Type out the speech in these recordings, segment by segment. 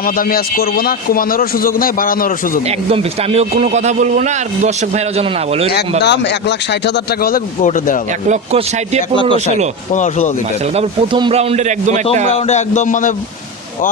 দামাদামি আজ করব না কমানোরও সুযোগ নাই বাড়ানোরও সুযোগ নেই। একদম ফিক্সড আমিও কোনো কথা বলব না আর দর্শক ভাইরা যেন না বলে ওইরকম ভাবে একদম দাম। এক লাখ ষাট হাজার টাকা হলে গোটা দেওয়া এক লক্ষ ষাটে পনেরো ষোলো। পনেরো ষোলো লিটার। মাশাআল্লাহ, তারপর প্রথম রাউন্ডের একদম প্রথম একটা রাউন্ডে একদম মানে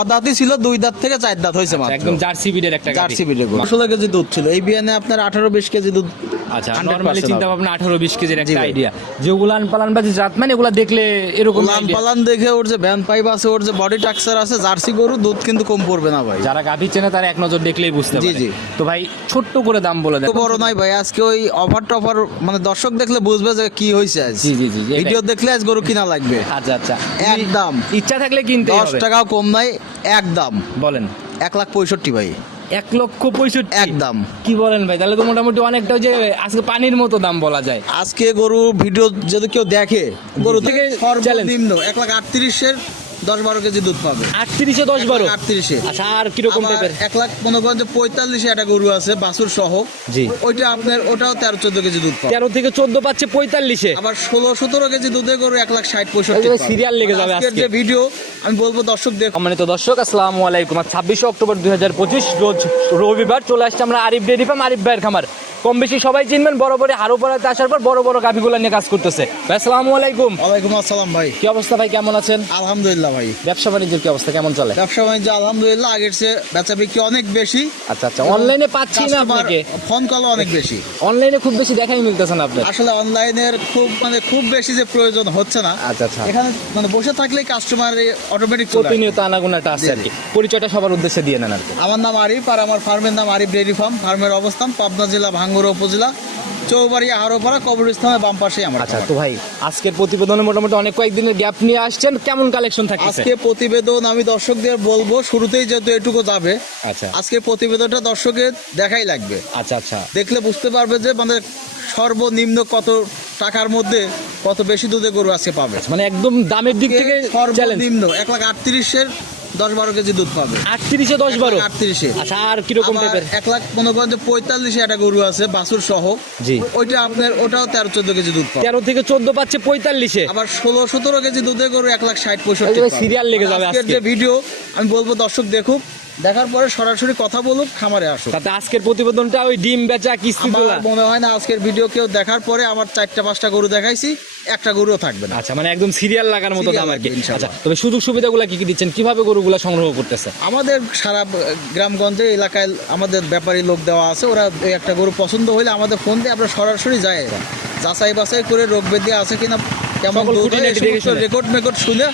অদাঁতই ছিল দুই দাঁত থেকে চার দাঁত হয়েছে মাত্র। একদম জার্সি বিডের একটা জার্সি বিটে ষোলো কেজি দুধ ছিল। এই বিয়ানে আপনার আঠারো বিশ কেজি দুধ আচ্ছা নরমালি চিন্তা ভাবনা আঠারো বিশ কেজির একটা আইডিয়া যে উলান পালান বা যে জাত মানে এগুলা দেখলে এরকম উলান। পালান দেখে ওর যে ভ্যান পাইপ আছে ওর যে বডি টাক্সার আছে জার্সি গরু দুধ কিন্তু কম পড়বে না ভাই। যারা গাভী চেনে তারা এক নজর দেখলেই বুঝতে জি, পারে। জি। তো ভাই ছোট্ট করে দাম বলে দেন। বড় নাই ভাই আজকে ওই অফার টফার মানে দর্শক দেখলে বুঝবে যে কি হয়েছে আজ। জি, জি, জি। ভিডিও দেখলে আজ গরু কিনা লাগবে। আচ্ছা আচ্ছা। একদম। ইচ্ছা থাকলে কিনতে দশ হবে। টাকাও কম নাই একদম। বলেন। এক লাখ পঁয়ষট্টি ভাই। এক লক্ষ পঁয়ষট্টি? একদম। কি বলেন ভাই? তাহলে তো মোটামুটি অনেকটা যে আজকে পানির মতো দাম বলা যায়। আজকে গরু ভিডিও যদি কেউ দেখে গরু থেকে সর্বনিম্ন এক লাখ আটত্রিশের দশ বারো কেজি দুধ পাবে। আটত্রিশে দশ বারো? আটত্রিশে আচ্ছা আর কীরকম এক লাখ মনে করেন যে পঁয়তাল্লিশে একটা গরু আছে বাছুর সহ। জি। ওইটা আপনার ওটাও তেরো চোদ্দ কেজি দুধ পাবে। তেরো থেকে চোদ্দ পাচ্ছে পঁয়তাল্লিশে। আবার ষোলো সতেরো কেজি দুধে গরু এক লাখ ষাট পঁয়ষট্টি serial লেগে যাবে আজকের যে ভিডিও আমি বলব দর্শক দেখ সম্মানিত দর্শক আসসালামু আলাইকুম। আজ ছাব্বিশে অক্টোবর দুই হাজার পঁচিশ রোজ রবিবার চলে আসছে আমরা আরিফ ডেরি ফার্ম আরিফ ভাইয়ের খামার। কম বেশি সবাই চিনবেন বড় বড় হারো পাড়াতে আসার পর বড় বড় গাভিগুলো নিয়ে কাজ করতেছে। ভাই আসসালামু আলাইকুম। ওয়ালাইকুম আসসালাম ভাই। কি অবস্থা ভাই কেমন আছেন? আলহামদুলিল্লাহ ভাই। ব্যবসা বাণিজ্যের কি অবস্থা কেমন চলে? ব্যবসা বাণিজ্য আলহামদুলিল্লাহ আগের চেয়ে বেচা বিক্রি অনেক বেশি। আচ্ছা আচ্ছা অনলাইনে পাচ্ছি না আপনাকে। ফোন কলও অনেক বেশি। অনলাইনে খুব বেশি দেখাই মিলতেছে না আপনার। আসলে অনলাইনের খুব মানে খুব বেশি যে প্রয়োজন হচ্ছে না। আচ্ছা আচ্ছা। এখানে মানে বসে থাকলে কাস্টমার অটোমেটিক প্রতিনিয়ত আনাগুনাটা আছে আর কি। পরিচয়টা সবার উদ্দেশ্যে দিয়ে নেন আর কি। আমার নাম আরিফ আর আমার ফার্মের নাম আরিফ ডেয়ারি ফার্ম। ফার্মের অবস্থান পাবনা জেলা ভাঙ্গুরা উপজেলা চৌবাড়ি হারোপাড়া কবরস্থানের বাম পাশে আমার আচ্ছা তো ভাই আজকের প্রতিবেদনে মোটামুটি অনেক কয়েকদিনের গ্যাপ নিয়ে আসছেন। কেমন কালেকশন থাকে আজকে প্রতিবেদন আমি দর্শকদের বলব শুরুতেই যেহেতু এটুকু যাবে আচ্ছা। আজকে প্রতিবেদনটা দর্শকের দেখাই লাগবে। আচ্ছা আচ্ছা। দেখলে বুঝতে পারবে যে মানে সর্বনিম্ন কত টাকার মধ্যে কত বেশি দুধে গরু আজকে পাবে। মানে একদম দামের দিক থেকে সর্বনিম্ন এক লাখ আটত্রিশের দশ বারো কেজি দুধ পাবে। আটত্রিশে দশ বারো? আটত্রিশে। আচ্ছা আর কীরকম টাইপের এক লাখ মনে করেন যে পঁয়তাল্লিশে একটা গরু আছে বাছুর সহ। জি। ওইটা আপনার ওটাও তেরো চোদ্দ কেজি দুধ পাবে। তেরো থেকে চোদ্দ পাচ্ছে পঁয়তাল্লিশে। আবার ষোলো সতেরো কেজি দুধে গরু এক লাখ ষাট পঁয়ষট্টি সিরিয়াল লেগে যাবে আজকের যে ভিডিও আমি বলব দর্শক দেখুক দেখার পরে সরাসরি কথা বলুক খামারে আসুক। তাতে আজকের প্রতিবেদনটা ওই ডিম বেচা কিস্তি তোলা। মনে হয় না আজকের ভিডিও কেউ দেখার পরে আমার চারটা পাঁচটা গরু দেখাইছি একটা গরুও থাকবে না। আচ্ছা মানে একদম সিরিয়াল লাগার মতো দাম আর কি। আচ্ছা তবে সুযোগ সুবিধাগুলো কি কি দিচ্ছেন? কীভাবে গরুগুলো সংগ্রহ করতেছে? আমাদের সারা গ্রামগঞ্জে এলাকায় আমাদের ব্যাপারী লোক দেওয়া আছে ওরা একটা গরু পছন্দ হলে আমাদের ফোন দিয়ে আমরা সরাসরি যাই যাচাই বাছাই করে রোগ ব্যাধি আছে কিনা কেমন। রেকর্ড মেকর্ড শুনে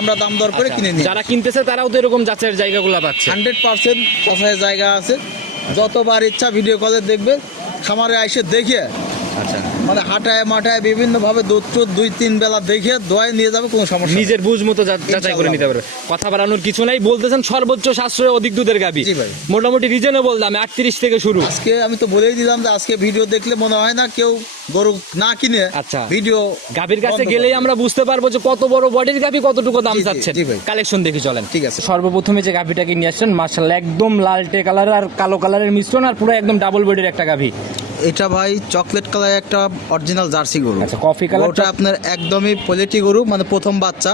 আমরা দাম দর করে কিনে নিই। যারা কিনতেছে তারাও তো এরকম যাচাইয়ের জায়গাগুলো পাচ্ছে। হান্ড্রেড পার্সেন্ট জায়গা আছে। যতবার ইচ্ছা ভিডিও কলে দেখবে খামারে আইসে দেখে আচ্ছা। মানে হাঁটায় মাঠায় বিভিন্ন ভাবে দুধ টুধ দুই তিন বেলা দেখে দোয়ায় নিয়ে যাবে কোনো সমস্যা নিজের বুঝ মতো যাচাই করে নিতে পারবে। কথা বাড়ানোর কিছু নাই বলতেছেন সর্বোচ্চ সাশ্রয় অধিক দুধের গাবি। মোটামুটি রিজনেবল দামে আটত্রিশ থেকে শুরু। আজকে আমি তো বলেই দিলাম যে আজকে ভিডিও দেখলে মনে হয় না কেউ গরু না কিনে আচ্ছা। ভিডিও গাভীর কাছে গেলেই আমরা বুঝতে পারব যে কত বড় বডির গাভী কতটুকু দাম যাচ্ছে। কালেকশন দেখে চলেন। ঠিক আছে। সর্বপ্রথমে যে গাভীটাকে নিয়ে আসছেন মার্শাল্লাহ একদম লালটে কালার আর কালো কালারের মিশ্রণ আর পুরো একদম ডাবল বডির একটা গাভী। এটা ভাই চকলেট কালার একটা অরিজিনাল জার্সি গরু। আচ্ছা, কফি কালার ওটা আপনার একদমই পোলেটি গরু মানে প্রথম বাচ্চা।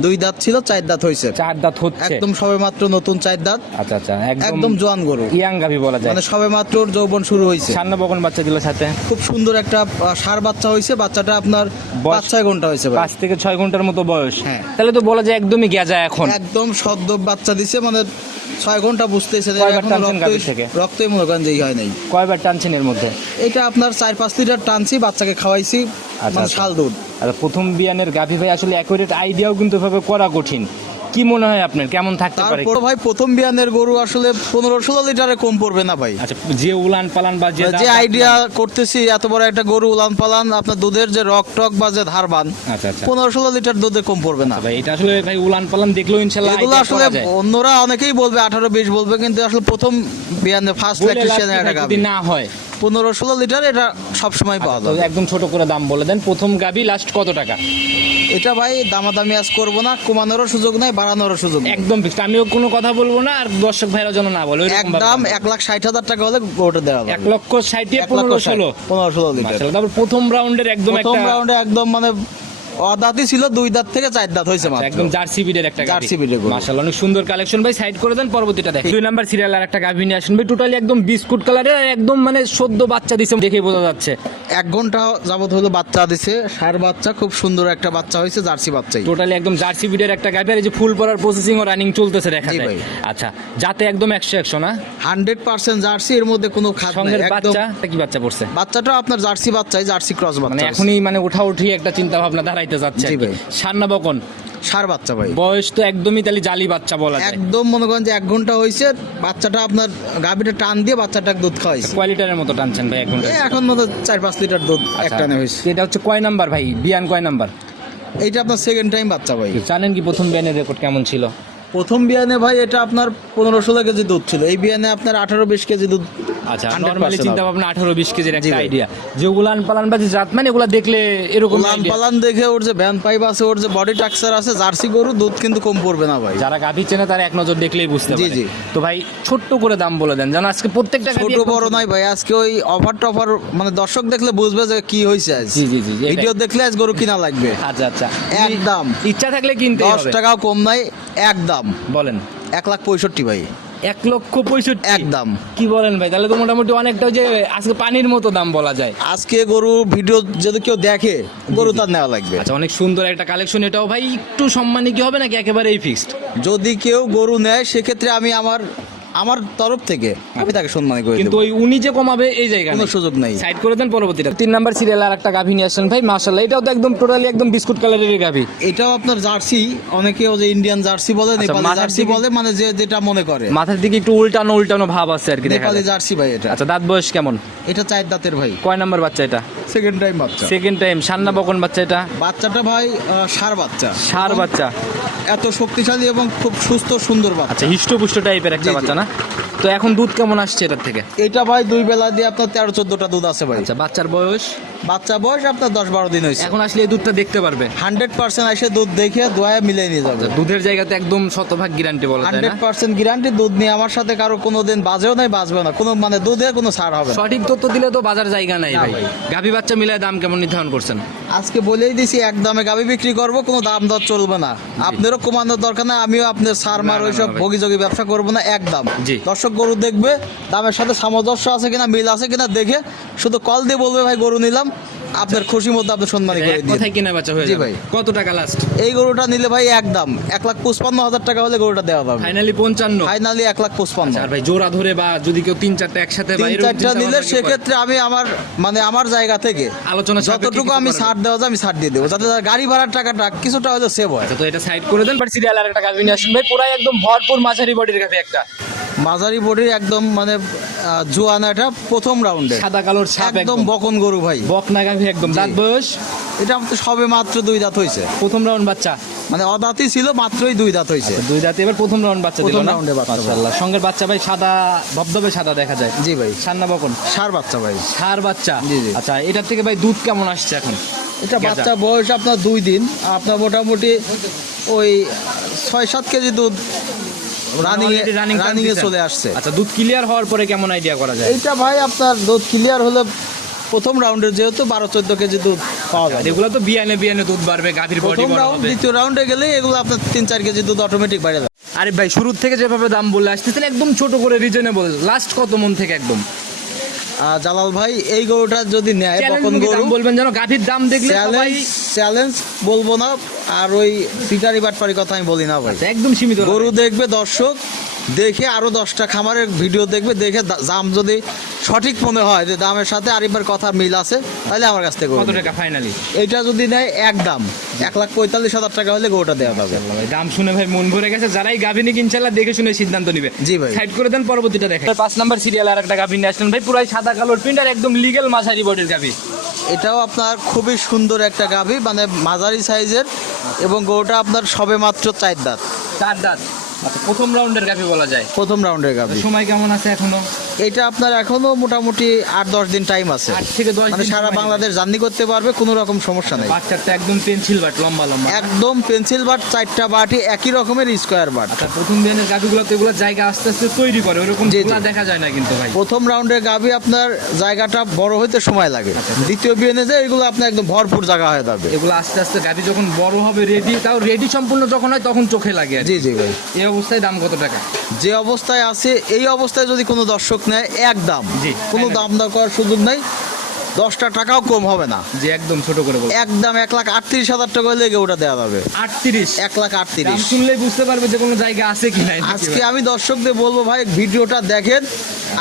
দুই দাঁত ছিল চার দাঁত হয়েছে চার দাঁত হচ্ছে। একদম সবে মাত্র নতুন চার দাঁত। আচ্ছা আচ্ছা একদম জোয়ান গরু। ইয়াং গাভী বলা যায়। মানে সবে মাত্র যৌবন শুরু হয়েছে সান্ন বকন বাচ্চা দিল সাথে। খুব সুন্দর একটা সার বাচ্চা হয়েছে বাচ্চাটা আপনার পাঁচ ছয় ঘণ্টা হয়েছে পাঁচ থেকে ছয় ঘণ্টার মতো বয়স। হ্যাঁ। তাহলে তো বলা যায় একদমই গেজা এখন। একদম সদ্য বাচ্চা দিছে মানে ছয় ঘণ্টা বুঝতেছে রক্তই- মনে করেন যে ই হয় নাই। কয়বার টানছেন এর মধ্যে? এটা আপনার চার পাঁচ লিটার টানছি বাচ্চাকে খাওয়াইছি আচ্ছা, মানে আচ্ছা। শাল দুধ। আর প্রথম বিয়ানের গাভী ভাই আসলে অ্যাকুরেট আইডিয়াও কিন্তু এভাবে করা কঠিন। কি মনে হয় আপনার? কেমন থাকতে পারে? তারপর ভাই প্রথম বিয়ানের গরু আসলে পনেরো ষোলো লিটারে কম পড়বে না ভাই। আচ্ছা যে উলান পালান বা যে আইডিয়া করতেছি এত বড় একটা গরু উলান পালান আপনার দুধের যে রক টক বা যে ধারবান আচ্ছা আচ্ছা। পনেরো ষোলো লিটার দুধে কম পড়বে না। ভাই এটা আসলে ভাই উলান পালান দেখলেও ইনশাল্লাহ এগুলো আসলে অন্যরা অনেকেই বলবে আঠারো বিশ বলবে কিন্তু আসলে প্রথম বিয়ানে ফার্স্ট ইলেকট্রিশিয়ান একটা না হয় পনেরো ষোলো লিটার এটা সবসময় পাওয়া যাবে একদম ছোট করে দাম বলে দেন। প্রথম গাবি লাস্ট কত টাকা? এটা ভাই দামাদামি আজ করব না কমানোরও সুযোগ নাই বাড়ানোরও সুযোগ একদম ফিক্সড আমিও কোনো কথা বলব না আর দর্শক ভাইরা যেন না বলে একদম দাম। এক লাখ ষাট হাজার টাকা হলে ওটা দেওয়া এক লক্ষ ষাট পনেরো ষোলো। পনেরো ষোলো লিটার। তারপর প্রথম রাউন্ডের একদম প্রথম রাউন্ডে একদম মানে অদাতি ছিল দুই দাঁত থেকে চার দাঁত হয়েছে মাত্র। একদম জার্সি বিডের একটা জার্সি breed-এর মাশাআল্লাহ অনেক সুন্দর কালেকশন ভাই সাইড করে দেন পরবর্তীটা দেখেন। দুই নাম্বার সিরিয়াল আর একটা গাভী নিয়ে আসেন। ভাই টোটালি একদম বিস্কুট কালারের আর একদম মানে সদ্য বাচ্চা দিছে দেখে বোঝা যাচ্ছে। এক ঘণ্টা যাবত হলো বাচ্চা দিছে। সার বাচ্চা খুব সুন্দর একটা বাচ্চা হয়েছে জার্সি বাচ্চাই। টোটালি একদম জার্সি বিডের একটা গাভী। আর এই যে ফুল পরার প্রসেসিং ও রানিং চলতেছে দেখা যায়। আচ্ছা যাতে একদম একশো একশো না হান্ড্রেড পার্সেন্ট জার্সি এর মধ্যে কোনো খাদ নেই। একদম বাচ্চা কি বাচ্চা পড়ছে? বাচ্চাটা আপনার জার্সি বাচ্চাই জার্সি ক্রস মানে বাচ্চা। এখনই মানে উঠা উঠি একটা চিন্তা ভাবনা দাঁড়াইতে যাচ্ছে সান্না বকন সার বাচ্চা ভাই। বয়স তো একদমই তাহলে জালি বাচ্চা বলা যায়। একদম মনে করেন যে এক ঘণ্টা হয়েছে বাচ্চাটা আপনার গাভীটা টান দিয়ে বাচ্চাটা দুধ খাওয়াইছে। কোয়ালিটারের মতো টানছেন ভাই এক ঘণ্টা? এখন মতো চার পাঁচ লিটার দুধ এক টানে হয়েছে এটা হচ্ছে কয় নাম্বার ভাই? বিয়ান কয় নাম্বার? এইটা আপনার সেকেন্ড টাইম বাচ্চা ভাই। জানেন কি প্রথম বিয়ানের রেকর্ড কেমন ছিল? প্রথম বিয়ানে ভাই এটা আপনার পনেরো ষোলো কেজি দুধ ছিল। এই বিয়ানে আপনার আঠারো বিশ কেজি দুধ। আচ্ছা 100% চিন্তা ভাবনা আঠারো বিশ কেজির একটা আইডিয়া যে উলান পালান বা যে জাত মানে এগুলা দেখলে এরকম লান পালান দেখে ওর যে ভ্যান পাইপ আছে ওর যে বডি টাক্সার আছে জার্সি গরু দুধ কিন্তু কম পড়বে না ভাই। যারা গাভী চেনে তারা এক নজর দেখলেই বুঝতে পারে। জি। তো ভাই ছোট্ট করে দাম বলে দেন। যেন আজকে প্রত্যেকটা ছোট বড়। নাই ভাই আজকে ওই অফার টফার মানে দর্শক দেখলে বুঝবে যে কি হয়েছে আজ। জি, জি, জি, জি, ভিডিও দেখলে আজ গরু কিনা লাগবে। আচ্ছা আচ্ছা। একদম। ইচ্ছা থাকলে কিনতে দশ টাকাও কম নাই একদম। বলেন। এক লাখ পঁয়ষট্টি ভাই। এক লক্ষ পঁয়ষট্টি? একদম কি বলেন ভাই? তাহলে তো মোটামুটি অনেকটা যে আজকে পানির মতো দাম বলা যায়। আজকে গরু ভিডিও যদি কেউ দেখে গরু তার নেওয়া লাগবে। আচ্ছা অনেক সুন্দর একটা কালেকশন এটাও ভাই একটু সম্মানী কি হবে নাকি একেবারেই ফিক্সড যদি কেউ গরু নেয় সেক্ষেত্রে আমি আমার আমার তরফ থেকে আমি তাকে সম্মান করে কিন্তু ওই উনি যে কমাবে এই জায়গা কোনো সুযোগ নেই। সাইড করে দেন পরবর্তীটা। তিন নাম্বার সিরিয়াল আর একটা গাভী নিয়ে আসেন ভাই মাশাল্লাহ এটাও তো একদম টোটালি একদম বিস্কুট কালারের গাভী। এটাও আপনার জার্সি অনেকে অনেকেও যে ইন্ডিয়ান জার্সি বলে আচ্ছা, নেপালি জার্সি বলে মানে যে যেটা মনে করে। মাথার দিকে একটু উল্টানো উল্টানো ভাব আছে আর কি নেপালি। জার্সি ভাই এটা। আচ্ছা দাঁত বয়স কেমন? এটা চার দাঁতের ভাই। কয় নাম্বার বাচ্চা এটা? সেকেন্ড টাইম বাচ্চা। সেকেন্ড টাইম সান্না বকন বাচ্চা এটা? বাচ্চাটা ভাই ষাঁড় বাচ্চা। সার বাচ্চা। এত শক্তিশালী এবং খুব সুস্থ সুন্দর বাচ্চা। আচ্ছা হিষ্টপুষ্ট টাইপের একটা। বাচ্চা না? তো এখন দুধ কেমন আসছে এটার থেকে? এটা ভাই দুই বেলা দিয়ে আপনার তেরো চোদ্দটা দুধ আছে ভাই। আচ্ছা বাচ্চার বয়স? বাচ্চা বয়স আপনার দশ বারো দিন হয়েছে। এখন আসলে এই দুধটা দেখতে পারবে। হান্ড্রেড পার্সেন্ট এসে দুধ দেখে দোয়া মিলিয়ে নিয়ে যাবে। দুধের জায়গাতে একদম শতভাগ গ্যারান্টি বলা হান্ড্রেড পার্সেন্ট গ্যারান্টি দুধ নিয়ে আমার সাথে কারও কোনো দিন বাজেও নাই বাজবে না। কোনো মানে দুধে কোনো ছাড় হবে সঠিক তথ্য দিলে তো বাজার জায়গা নাই ভাই। গাভী বাচ্চা মিলায় দাম কেমন নির্ধারণ করছেন? আজকে বলেই দিছি এক দামে গাবি বিক্রি করব কোনো দাম দর চলবে না। আপনারও কমানোর দরকার নাই আমিও আপনার সার মার না, না, ওইসব না ব্যবসা করব না এক দাম। দর্শক গরু দেখবে দামের সাথে সামঞ্জস্য আছে কিনা মিল আছে কিনা দেখে শুধু কল দিয়ে বলবে ভাই গরু নিলাম। আপনার খুশি মধ্যে আপনি সম্মানী করে এক দিন কথায় কেনা বেচা হয়ে যাবে। ভাই। কত টাকা লাস্ট এই গরুটা নিলে ভাই এক দাম। এক লাখ পঁচপান্ন হাজার টাকা হলে গরুটা দেওয়া যাবে ফাইনালি পঞ্চান্ন। ফাইনালি এক লাখ পঁচপান্ন। আর ভাই জোড়া ধরে বা যদি কেউ তিন চারটা একসাথে তিন চারটা নিলে সেক্ষেত্রে আমি আমার মানে আমার জায়গা থেকে আলোচনা সাপেক্ষে যতটুকু আমি করা ছাড় দেওয়া যায় আমি ছাড় দিয়ে দেবো। যাতে তার গাড়ি ভাড়ার টাকাটা কিছুটা হলেও সেভ হয়। আচ্ছা, তো এটা সাইড করে দেন। বাট সিরিয়াল আর একটা গাভী নিয়ে আসেন ভাই পুরাই একদম ভরপুর মাঝারি বডির কাছে একটা। মাঝারি বডির একদম মানে আহ, জোয়ানা এটা প্রথম রাউন্ডে সাদা কালোর ছাপ একদম বকন গরু ভাই। বকনা গাভী একদম দাঁত বয়স? এটা আমাদের সবে মাত্র দুই দাঁত হয়েছে প্রথম রাউন্ড বাচ্চা? মানে অদাতি ছিল মাত্রই দুই দাঁত হয়েছে দুই দাঁতে এবার প্রথম রাউন্ড বাচ্চা দিল না? রাউন্ডে বাচ্চা। মাশাআল্লাহ। সঙ্গের বাচ্চা ভাই সাদা ধবধবে সাদা দেখা যায়। জি ভাই। সান্না বকন? সার বাচ্চা ভাই। সার বাচ্চা। জি, জি। আচ্ছা এটার থেকে ভাই দুধ কেমন আসছে এখন? এটা বাচ্চা বয়স আপনার দুই দিন। আপনার মোটামুটি ওই ছয় সাত কেজি দুধ। রানিং রানিং এ চলে আসছে। আচ্ছা দুধ ক্লিয়ার হওয়ার পরে কেমন আইডিয়া করা যায়? এটা ভাই আপনার দুধ ক্লিয়ার হলে প্রথম রাউন্ডে যেহেতু বারো চোদ্দ কেজি দুধ পাওয়া যায় এগুলো তো বিয়ানে বিয়ানে দুধ বাড়বে গাভীর প্রথম রাউন্ড দ্বিতীয় রাউন্ডে গেলে এগুলো আপনার তিন চার কেজি দুধ অটোমেটিক বাড়ে যাবে। আরে ভাই শুরুর থেকে যেভাবে দাম বলে আসতেছেন একদম ছোট করে রিজনেবল লাস্ট কত মন থেকে একদম? জালাল ভাই এই গরুটা যদি নেয় তখন গরু। বলবেন যেন গাভীর দাম দেখলে সবাই চ্যালেঞ্জ বলব না আর ওই পিটারি বাটপারি কথা আমি বলি না ভাই। একদম সীমিত গরু দেখবে দর্শক দেখে আরও দশটা খামারের ভিডিও দেখবে দেখে দাম যদি সঠিক মনে হয় যে দামের সাথে আরিফের কথা মিল আছে তাহলে আমার কাছ থেকে কত টাকা ফাইনালি এইটা যদি নেয় এক দাম এক লাখ পঁয়তাল্লিশ হাজার টাকা হলে গরুটা দেওয়া যাবে ভাই দাম শুনে ভাই মন ভরে গেছে যারাই গাভিনী কিনছাল্লা দেখে শুনে সিদ্ধান্ত নিবে। জি ভাই। সাইড করে দেন পরবর্তীটা দেখেন পাঁচ নাম্বার সিরিয়াল আর একটা গাভী নিয়ে আসলেন ভাই পুরাই সাদা কালোর প্রিন্ট আর একদম লিগেল মাঝারি বডির গাভী। এটাও আপনার খুবই সুন্দর একটা গাভী মানে মাঝারি সাইজের এবং গরুটা আপনার সবে মাত্র চার দাঁত। চার দাঁত। আচ্ছা প্রথম রাউন্ডের গাভী বলা যায়। প্রথম রাউন্ডের গাভী। সময় কেমন আছে এখনও? এটা আপনার এখনও মোটামুটি আট দশ দিন টাইম আছে। আট থেকে দশ মানে সারা বাংলাদেশ জার্নি করতে পারবে কোনো রকম সমস্যা নেই। বাচ্চাটা একদম পেন্সিল বাট লম্বা লম্বা। একদম পেন্সিল বাট চারটা বাটি একই রকমের স্কোয়ার বাট। আচ্ছা প্রথম দিনের গাভিগুলো তো এগুলো জায়গা আস্তে আস্তে তৈরি করে ওরকম। দেখা যায় না কিন্তু ভাই। প্রথম রাউন্ডে গাভি আপনার জায়গাটা বড় হইতে সময় লাগে। আচ্ছা, দ্বিতীয় বিয়েনে যে এগুলো আপনার একদম ভরপুর জায়গা হয়ে যাবে। এগুলো আস্তে আস্তে গাভি যখন বড় হবে রেডি তাও রেডি সম্পূর্ণ যখন হয় তখন চোখে লাগে। জি জি ভাই। এই অবস্থায় দাম কত টাকা? যে অবস্থায় আছে এই অবস্থায় যদি কোনো দর্শক এক দাম। কোনো। দাম দর করার সুযোগ নাই। দশটা টাকাও কম হবে না। যে একদম ছোট করে বল একদম এক লাখ আটত্রিশ হাজার টাকা লেগে ওটা দেওয়া যাবে। আটত্রিশ? এক লাখ আটত্রিশ। শুনলেই বুঝতে পারবে যে কোনো জায়গা আছে কি নাই আজকে আমি দর্শকদের বলব ভাই ভিডিওটা দেখেন।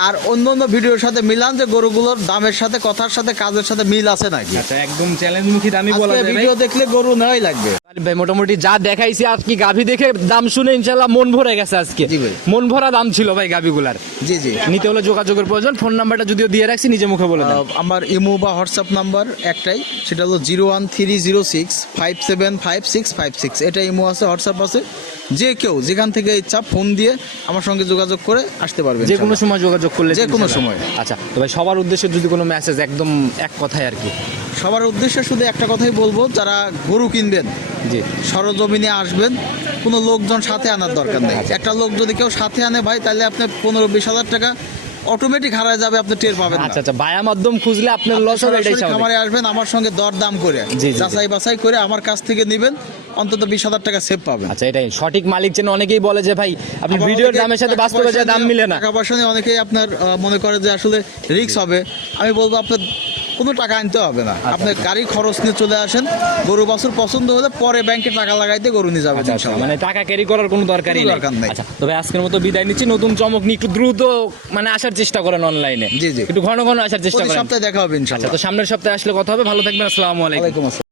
আর অন্য অন্য ভিডিওর সাথে মিলান যে গরুগুলোর দামের সাথে কথার সাথে কাজের সাথে মিল আছে নাকি? আচ্ছা একদম চ্যালেঞ্জমুখী দামই বলা ভিডিও দেখলে গরু নেওয়াই লাগবে। ভাই মোটামুটি যা দেখাইছি আজকে গাভি দেখে দাম শুনে ইনশাল্লাহ মন ভরে গেছে আজকে। মন ভরা দাম ছিল ভাই গাভিগুলার। জি জি। নিতে হলে যোগাযোগের প্রয়োজন ফোন নাম্বারটা যদিও দিয়ে রাখছি নিজে মুখে বলে আমার ইমো বা হোয়াটসঅ্যাপ নাম্বার একটাই সেটা হলো zero one three zero six five seven five six five six. এটা ইমো আছে হোয়াটসঅ্যাপ আছে যে কেউ যেখান থেকে ইচ্ছা ফোন দিয়ে আমার সঙ্গে যোগাযোগ করে আসতে পারবে যে কোনো সময় যোগাযোগ করলে যে কোনো সময়। আচ্ছা তো ভাই সবার উদ্দেশ্যে যদি কোনো মেসেজ একদম এক কথায় আর কি। সবার উদ্দেশ্যে শুধু একটা কথাই বলব যারা গরু কিনবেন জি। সরজমিনে আসবেন কোনো লোকজন সাথে আনার দরকার নেই। একটা লোক যদি কেউ সাথে আনে ভাই তাহলে আপনি পনেরো বিশ হাজার টাকা অটোমেটিক হারায় যাবে আপনি টের পাবেন আচ্ছা আচ্ছা বায়া মাধ্যম খুঁজলে আপনার লস হবে এটাই খামারে আসবেন আমার সঙ্গে দর দাম করে। যাচাই বাছাই করে আমার কাছ থেকে নেবেন অন্তত বিশ হাজার টাকা সেভ পাবেন। আচ্ছা এটাই সঠিক মালিক চেনে অনেকেই বলে যে ভাই আপনি ভিডিওর দামের সাথে বাস্তবে দাম মিলে না। টাকা পয়সা নিয়ে অনেকেই আপনার মনে করে যে আসলে রিস্ক হবে। আমি বলব আপনার কোনো টাকা আনতে হবে না। আচ্ছা, আপনি গাড়ি খরচ নিয়ে চলে আসেন গরু বাছুর পছন্দ হলে পরে ব্যাংকে টাকা লাগাইতে গরু নিয়ে যাবেন আচ্ছা, আচ্ছা, ইনশাআল্লাহ। মানে টাকা ক্যারি করার কোনো দরকারই দরকার নেই। আচ্ছা তবে আজকের মতো বিদায় নিচ্ছি। নতুন চমক নিয়ে একটু দ্রুত মানে আসার চেষ্টা করেন অনলাইনে জি, জি। একটু ঘন ঘন আসার চেষ্টা করেন। সপ্তাহে দেখা হবে আচ্ছা ইনশাআল্লাহ তো সামনের সপ্তাহে আসলে কথা হবে। ভালো থাকবেন। আসসালামু আলাইকুম।